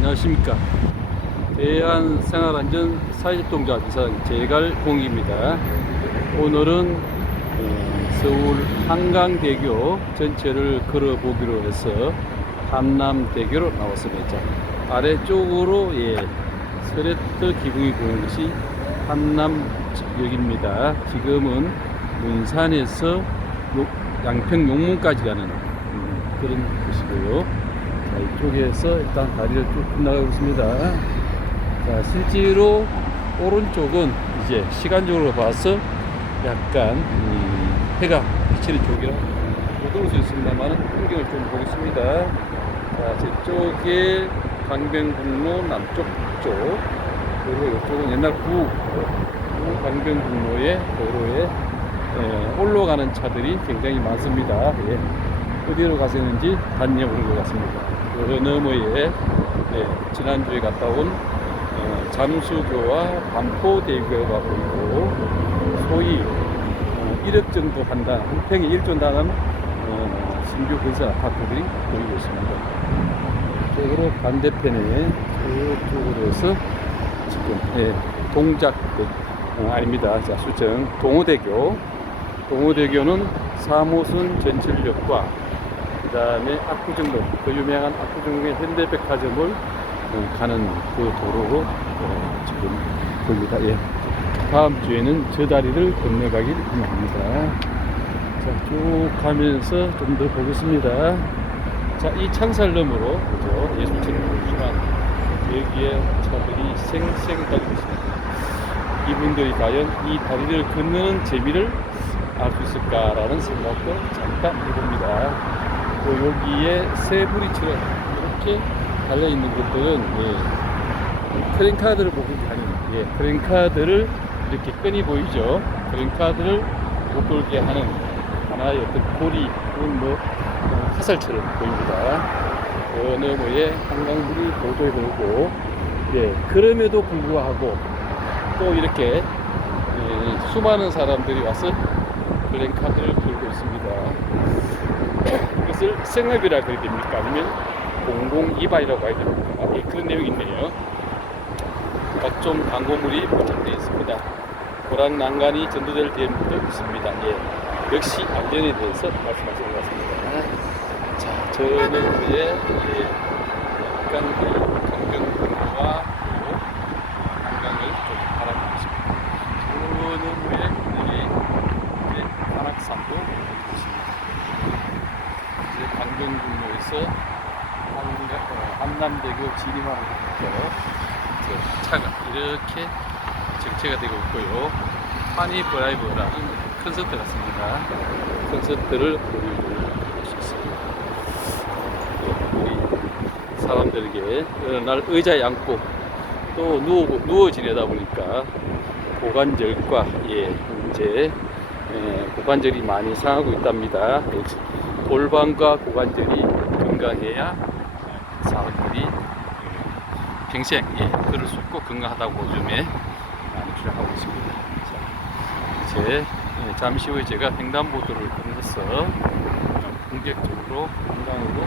안녕하십니까. 대한생활안전 사회동작 이사장 제갈공입니다. 오늘은 어, 서울 한강대교 전체를 걸어보기로 해서 한남대교로 나왔습니다. 자, 아래쪽으로 예, 서레트 기둥이 보이는 것이 한남역입니다. 지금은 문산에서 요- 양평 용문까지 가는 음, 그런 곳이고요. 자, 이쪽에서 일단 다리를 쭉 끝나가고 있습니다. 자, 실제로 오른쪽은 이제 시간적으로 봐서 약간 음, 해가 비치는 쪽이라 못 올 수 있습니다만 풍경을 좀 보겠습니다. 자, 저쪽에 강변북로 남쪽 쪽 그리고 이쪽은 옛날 구, 구 강변북로의 도로에 예, 올라가는 차들이 굉장히 많습니다. 예. 어디로 가시는지 다녀보는 것 같습니다. 그 너머에 예, 지난주에 갔다 온 어, 잠수교와 반포대교가 보이고 소위 어, 1억 정도 한다는 한 평에 1조 나가는 어, 신규 건설 아파트들이 보이고 있습니다. 쪽으로 반대편에 저쪽으로 해서 지금 예, 동작대 어, 아닙니다. 자 수정 동호대교 동호대교는 3호선 전철역과 그 다음에 압구정로 그 유명한 압구정의 현대백화점을 어, 가는 그 도로로 어, 지금 보입니다. 예. 다음 주에는 저 다리를 건너가길 바랍니다. 자, 쭉 가면서 좀 더 보겠습니다. 자, 이 창살 너머로 그죠? 예술처럼 보이지만 여기에 차들이 쌩쌩 달리고 있습니다. 이분들이 과연 이 다리를 건너는 재미를 알 수 있을까라는 생각도 잠깐 해봅니다. 또 여기에 새부리처럼 이렇게 달려 있는 것들은 예, 크랭카드를 보기 하는 예, 크랭카드를 이렇게 끈이 보이죠. 크랭카드를 못 돌게 하는 하나의 어떤 고리 혹은 뭐 어, 화살처럼 보입니다. 그 너머에 한강물이 도도해 보이고 예, 그럼에도 불구하고 또 이렇게 예, 수많은 사람들이 와서 블랙카드를 들고 있습니다. 이것을 생업이라 그래야 됩니까? 아니면 공공이발이라고 해야 됩니까? 예, 그런 내용이 있네요. 각종 광고물이 포착되어 있습니다. 고랑 난간이 전도될 대목도 있습니다. 예, 역시 안전에 대해서 말씀하신 것 같습니다. 자, 저는 이제 예, 약간 그 강변도로와 또 한강을 좀 바라보고 있습니다. 저는 왜 이게 한악산도 있습니다. 이제 어, 한남대교 진입하는 이제 차가 이렇게 정체가 되고 있고요. 파니 브라이브라는 콘서트 같습니다. 콘서트를 보여줄 수 있습니다. 예, 우리 사람들에게 어느 날 의자에 앉고 또 누워, 누워 지내다 보니까 고관절과 예, 이제 예, 고관절이 많이 상하고 있답니다. 예, 골반과 고관절이 건강해야 예, 사람들이 예, 평생 예, 걸을 수 있고 건강하다고 요즘에 많이 주장하고 있습니다. 자, 이제 예, 잠시 후에 제가 횡단보도를 어, 본격적으로 한강으로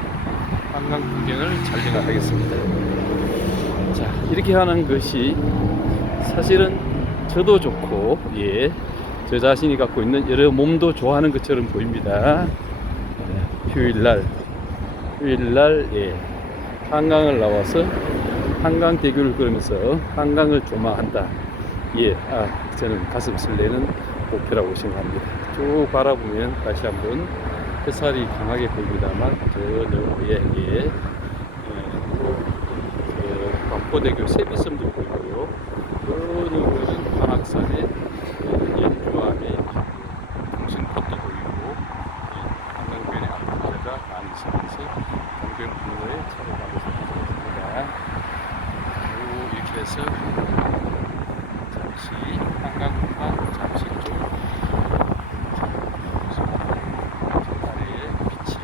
한강 풍경을 촬영을 하겠습니다. 자, 이렇게 하는 것이 사실은 저도 좋고, 예, 저 자신이 갖고 있는 여러 몸도 좋아하는 것처럼 보입니다. 예, 휴일날, 휴 일날, 예, 한강을 나와서 한강 대교를 걸으면서 한강을 조망한다. 예, 아, 저는 가슴 설레는 목표라고 생각합니다. 쭉 바라보면 다시 한번 햇살이 강하게 보입니다만, 저 너머에, 예, 예, 또, 그 광포대교 세비섬도 보이고요. 그 너머는 관악산의 그 연주암의 동승탑도 보이고, 예, 한강변의 아파트가 많이 있으면서 강변북로에 차로 가면서 있습니다. 해서 잠시 한강판 잠시 쪽 아래에 빛이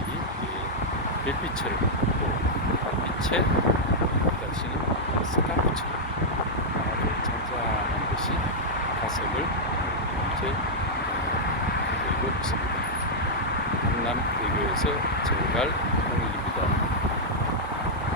예, 별빛을 또 달빛에 다시는 스카프처럼 아주 잔잔한 것이 가슴을 이제 들고 있습니다. 강남 대교에서 제갈